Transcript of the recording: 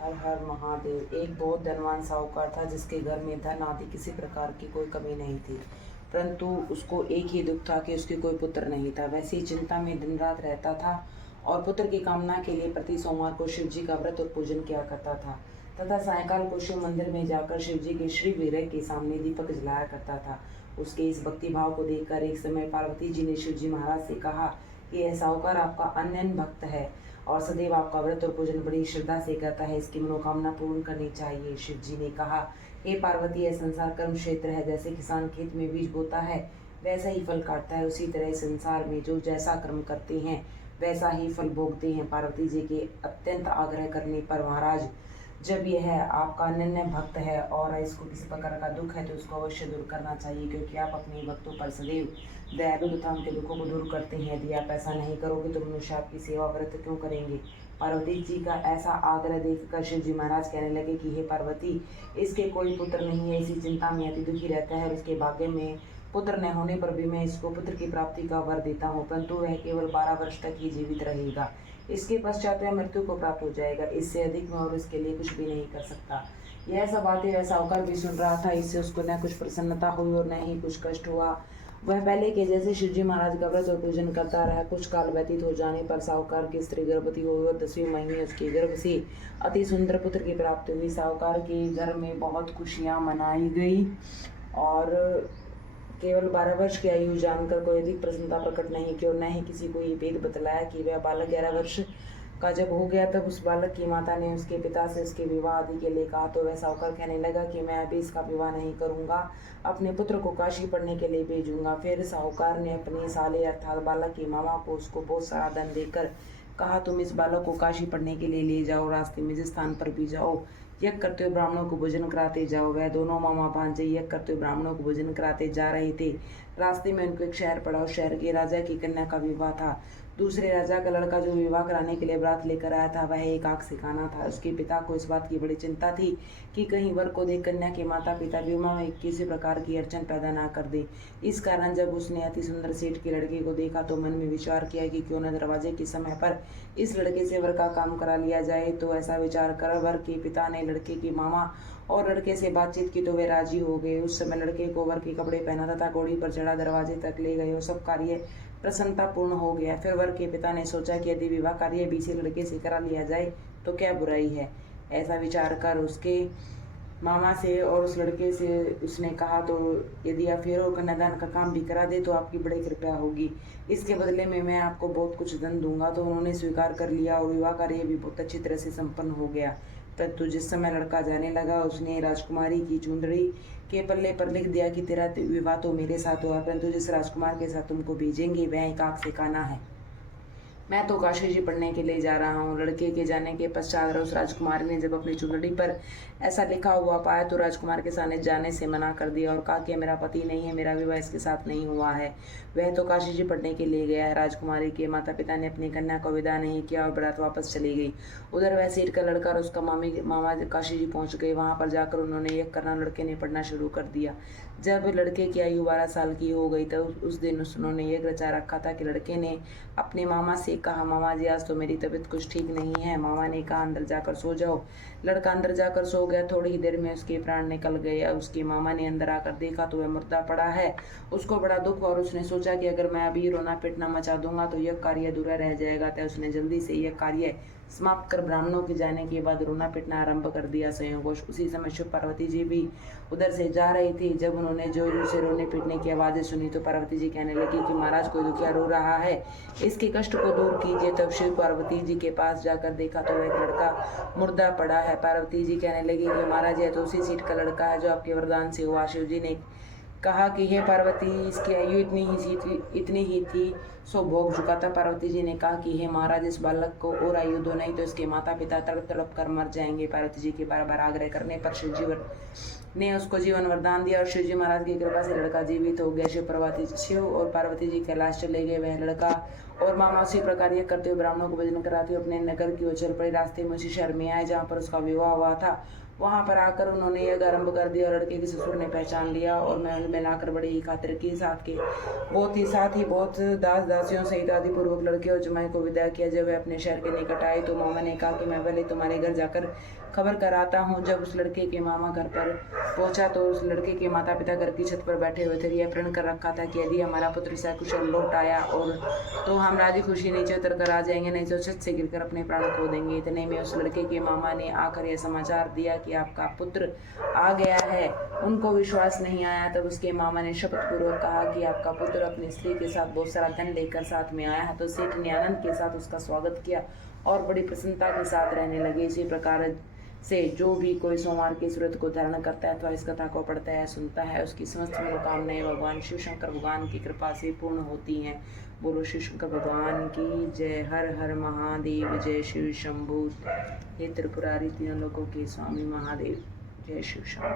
हर हर महादेव। एक बहुत धनवान साहूकार था जिसके घर में धन आदि किसी प्रकार की कोई कमी नहीं थी, परंतु उसको एक ही दुख था कि उसके कोई पुत्र नहीं था। वैसी चिंता में दिन रात रहता था और पुत्र की कामना के लिए प्रति सोमवार को शिव जी का व्रत और पूजन किया करता था तथा सायंकाल को शिव मंदिर में जाकर शिव जी के श्री विग्रह के सामने दीपक जलाया करता था। उसके इस भक्ति भाव को देखकर एक समय पार्वती जी ने शिव जी महाराज से कहा कि यह साहूकार आपका अनन्य भक्त है और सदैव आपका व्रत और पूजन बड़ी श्रद्धा से करता है, इसकी मनोकामना पूर्ण करनी चाहिए। शिव जी ने कहा, हे पार्वती, यह संसार कर्म क्षेत्र है। जैसे किसान खेत में बीज बोता है वैसा ही फल काटता है, उसी तरह संसार में जो जैसा कर्म करते हैं वैसा ही फल भोगते हैं। पार्वती जी के अत्यंत आग्रह करने पर महाराज, जब यह आपका अनन्य भक्त है और इसको किसी प्रकार का दुख है तो उसको अवश्य दूर करना चाहिए, क्योंकि आप अपने भक्तों पर सदैव दयालु तथा उनके दुखों को दूर करते हैं। यदि आप ऐसा नहीं करोगे तो मनुष्य आपकी सेवा व्रत क्यों करेंगे। पार्वती जी का ऐसा आग्रह देखकर शिव जी महाराज कहने लगे कि हे पार्वती, इसके कोई पुत्र नहीं है, इसी चिंता में अति दुखी रहता है और उसके भाग्य में पुत्र न होने पर भी मैं इसको पुत्र की प्राप्ति का वर देता हूँ, परंतु वह केवल 12 वर्ष तक ही जीवित रहेगा। इसके पश्चात वह मृत्यु को प्राप्त हो जाएगा। इससे अधिक मैं और इसके लिए कुछ भी नहीं कर सकता। यह सब बातें वह साहूकार भी सुन रहा था। इससे उसको न कुछ प्रसन्नता हुई और न ही कुछ कष्ट हुआ। वह पहले के जैसे शिवजी महाराज का व्रत और पूजन करता रहा। कुछ काल व्यतीत हो जाने पर साहूकार की स्त्री गर्भवती हुई और 10वें महीने उसके गर्भ से अति सुंदर पुत्र की प्राप्ति हुई। साहूकार के घर में बहुत खुशियाँ मनाई गई और केवल 12 वर्ष की आयु जानकर कोई अधिक प्रसन्नता प्रकट नहीं की और न ही किसी को ये भेद बतलाया कि वह बालक 11 वर्ष का जब हो गया तब उस बालक की माता ने उसके पिता से उसके विवाह आदि के लिए कहा, तो वह साहूकार कहने लगा कि मैं अभी इसका विवाह नहीं करूंगा, अपने पुत्र को काशी पढ़ने के लिए भेजूंगा। फिर साहूकार ने अपने साले अर्थात बालक की मामा को उसको बहुत सारा धन देकर कहा, तुम इस बालक को काशी पढ़ने के लिए ले जाओ, रास्ते में जिस स्थान पर भी जाओ यज्ञ करते हुए ब्राह्मणों को भोजन कराते जाओ। वह दोनों मामा भांजे यज्ञ करते हुए ब्राह्मणों को भोजन कराते जा रहे थे। रास्ते में उनको एक शहर पड़ा। उस शहर के राजा की कन्या का विवाह था। दूसरे राजा का लड़का जो विवाह कराने के लिए बारात लेकर आया था वह एक आंख से काना था। उसके पिता को इस बात की बड़ी चिंता थी कि कहीं वर को देख कन्या के माता पिता विवाह में किसी प्रकार की अड़चन पैदा ना कर दे। इस कारण जब उसने अति सुंदर सेठ की लड़की को देखा तो मन में विचार किया कि क्यों न दरवाजे के समय पर इस लड़के से वर का काम करा लिया जाए। तो ऐसा विचार कर वर के पिता ने लड़के की मामा और लड़के से बातचीत की तो वे राजी हो गए। उस समय लड़के को वर के कपड़े पहना तथा घोड़ी पर चढ़ा दरवाजे तक ले गए और सब कार्य प्रसन्नता पूर्ण हो गया। फिर वर के पिता ने सोचा कि यदि विवाह कार्य भी से लड़के से करा लिया जाए तो क्या बुराई है। ऐसा विचार कर उसके मामा से और उस लड़के से उसने कहा, तो यदि आप फेर और कन्यादान का काम भी करा दे तो आपकी बड़ी कृपया होगी, इसके बदले में मैं आपको बहुत कुछ धन दूंगा। तो उन्होंने स्वीकार कर लिया और विवाह कार्य भी बहुत अच्छी तरह से संपन्न हो गया। परंतु जिस समय लड़का जाने लगा उसने राजकुमारी की चुंदड़ी के पल्ले पर लिख दिया कि तेरा विवाह तो मेरे साथ हुआ, परंतु जिस राजकुमार के साथ तुमको भेजेंगे वह एक आंख से काना है। मैं तो काशी जी पढ़ने के लिए जा रहा हूँ। लड़के के जाने के पश्चात उस राजकुमारी ने जब अपनी चुंदड़ी पर ऐसा लिखा हुआ पाया तो राजकुमार के सामने जाने से मना कर दिया और कहा कि मेरा पति नहीं है, मेरा विवाह इसके साथ नहीं हुआ है, वह तो काशी जी पढ़ने के लिए गया है। राजकुमारी के माता पिता ने अपनी कन्या को विदा नहीं किया और बारात वापस चली गई। उधर वह सेठ का लड़का और उसका मामा काशी जी पहुँच गए। वहाँ पर जाकर उन्होंने यज्ञ करना लड़के ने पढ़ना शुरू कर दिया। जब लड़के की आयु 12 साल की हो गई तब उस दिन उन्होंने यज्ञ रचा रखा था कि लड़के ने अपने मामा से कहा, मामा जी आज तो मेरी तबीयत कुछ ठीक नहीं है। मामा ने कहा, अंदर जाकर सो जाओ। लड़का अंदर जाकर सो गया। थोड़ी ही देर में उसके प्राण निकल गए। उसके मामा ने अंदर आकर देखा तो वह मुर्दा पड़ा है। उसको बड़ा दुख और उसने सोचा कि अगर मैं अभी रोना पिटना मचा दूंगा तो यह कार्य अधूरा रह जाएगा। तो उसने जल्दी से यह कार्य समाप्त कर ब्राह्मणों के जाने के बाद रोना पिटना आरंभ कर दिया। संयोगवश उसी समय शिव पार्वती जी भी उधर से जा रही थी। जब उन्होंने जोर जोर से रोने पीटने की आवाज़ें सुनी तो पार्वती जी कहने लगी कि महाराज कोई दुखिया रो रहा है, इसके कष्ट को दूर कीजिए। तब शिव पार्वती जी के पास जाकर देखा तो वह लड़का मुर्दा पड़ा है। पार्वती जी कहने लगी कि महाराज यह तो उसी सीट का लड़का है जो आपके वरदान से हुआ। शिव जी ने कहा कि हे पार्वती, इसकी आयु इतनी ही थी सो भोग चुका था। पार्वती जी ने कहा कि हे महाराज, इस बालक को और आयु दो, नहीं तो इसके माता पिता तड़प तड़प कर मर जाएंगे। पार्वती जी के बार बार आग्रह करने पर शिव जी ने उसको जीवन वरदान दिया और शिव जी महाराज की कृपा से लड़का जीवित हो गया। शिव और पार्वती जी कैलाश चले गए। वह लड़का और मामा उसी प्रकार यह करते हुए ब्राह्मणों को भोजन कराते हुए अपने नगर की ओर चल पड़े। रास्ते में उसी शहर में आए जहाँ पर उसका विवाह हुआ था। वहाँ पर आकर उन्होंने यज्ञ आरंभ कर दिया और लड़के के ससुर ने पहचान लिया और महल में लाकर बड़ी ही खातिर के साथ ही बहुत दास दासियों सहित आदि पूर्वक लड़के और जमाई को विदा किया। जब वह अपने शहर के निकट आए तो मामा ने कहा कि मैं पहले तुम्हारे घर जाकर खबर कराता हूँ। जब उस लड़के के मामा घर पर पहुंचा तो उस लड़के के माता पिता घर की छत पर बैठे हुए थे। यह प्रण कर रखा था कि यदि हमारा पुत्र सकुशल लौट आया और तो हम राजी खुशी नीचे उतर कर आ जाएंगे, नहीं तो छत से गिरकर अपने प्राण खो देंगे। इतने में उस लड़के के मामा ने आकर यह समाचार दिया कि आपका पुत्र आ गया है। उनको विश्वास नहीं आया। तब उसके मामा ने शपथ पूर्वक कहा कि आपका पुत्र अपनी स्त्री के साथ बहुत सारा धन लेकर साथ में आया है। तो सेठ ने आनंद के साथ उसका स्वागत किया और बड़ी प्रसन्नता के साथ रहने लगे। इसी प्रकार से जो भी कोई सोमवार की व्रत को धारण करता है अथवा इस कथा को पढ़ता है, सुनता है, उसकी समस्त मनोकामनाएं भगवान शिव शंकर भगवान की कृपा से पूर्ण होती हैं। बोलो शिव शंकर भगवान की जय। हर हर महादेव। जय शिव शंभू। हे त्रिपुरारी तीनों लोगों के स्वामी महादेव। जय शिव शंभू।